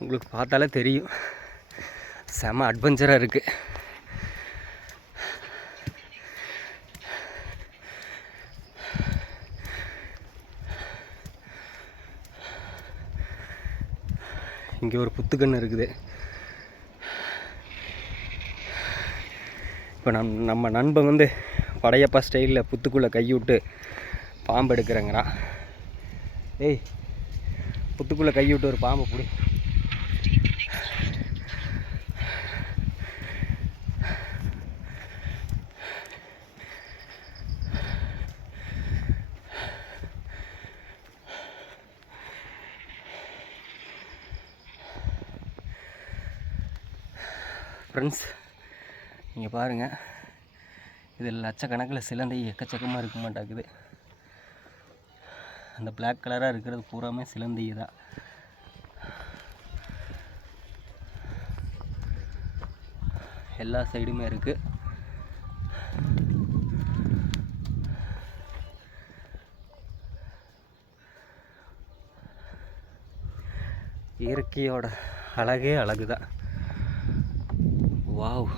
உங்களுக்கு பார்த்தாலே தெரியும். செம அட்வென்ச்சராக இருக்குது இங்கே ஒரு புத்துக்கன்று இருக்குது. இப்போ நம் நம்ம நண்பன் வந்து படையப்பா ஸ்டைலில் புத்துக்குள்ளே கைவிட்டு பாம்பு எடுக்கிறேங்கிறான். ஏய் புத்துக்குள்ளே கைவிட்டு ஒரு பாம்பை பிடி. ஃப்ரெண்ட்ஸ் நீங்கள் பாருங்கள் இதில் லட்சக்கணக்கில் சிலந்தை எக்கச்சக்கமாக இருக்க மாட்டாக்குது. அந்த பிளாக் கலராக இருக்கிறது பூராமே சிலந்தி தான். எல்லா சைடுமே இருக்குது இயற்கையோட அழகே அழகு தான் Wow.